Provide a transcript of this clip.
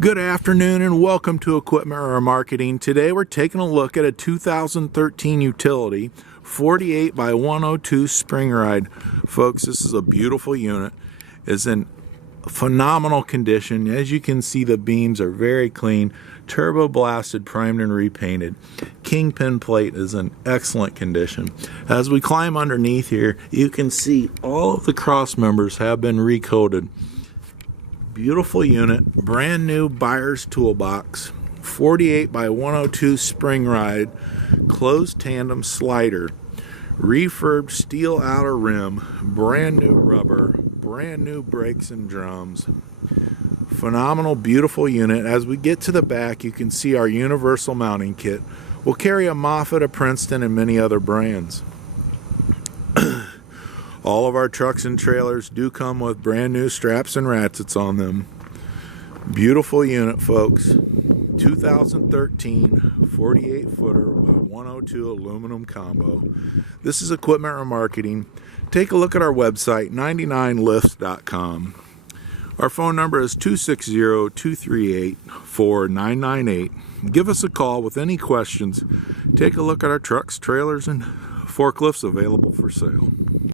Good afternoon and welcome to Equipment Remarketing. Today we're taking a look at a 2013 utility 48'X102 spring ride. Folks, this is a beautiful unit. It's in phenomenal condition. As you can see, the beams are very clean, turbo blasted, primed and repainted. Kingpin plate is in excellent condition. As we climb underneath here, you can see all of the cross members have been recoated. Beautiful unit, brand new buyer's toolbox, 48'X102 spring ride, closed tandem slider, refurbed steel outer rim, brand new rubber, brand new brakes and drums. Phenomenal, beautiful unit. As we get to the back, you can see our universal mounting kit. We'll carry a Moffett, a Princeton, and many other brands. All of our trucks and trailers do come with brand new straps and ratchets on them. Beautiful unit, folks. 2013 48-footer 102 aluminum combo. This is Equipment Remarketing. Take a look at our website, 99lifts.com. Our phone number is 260-238-4998. Give us a call with any questions. Take a look at our trucks, trailers, and forklifts available for sale.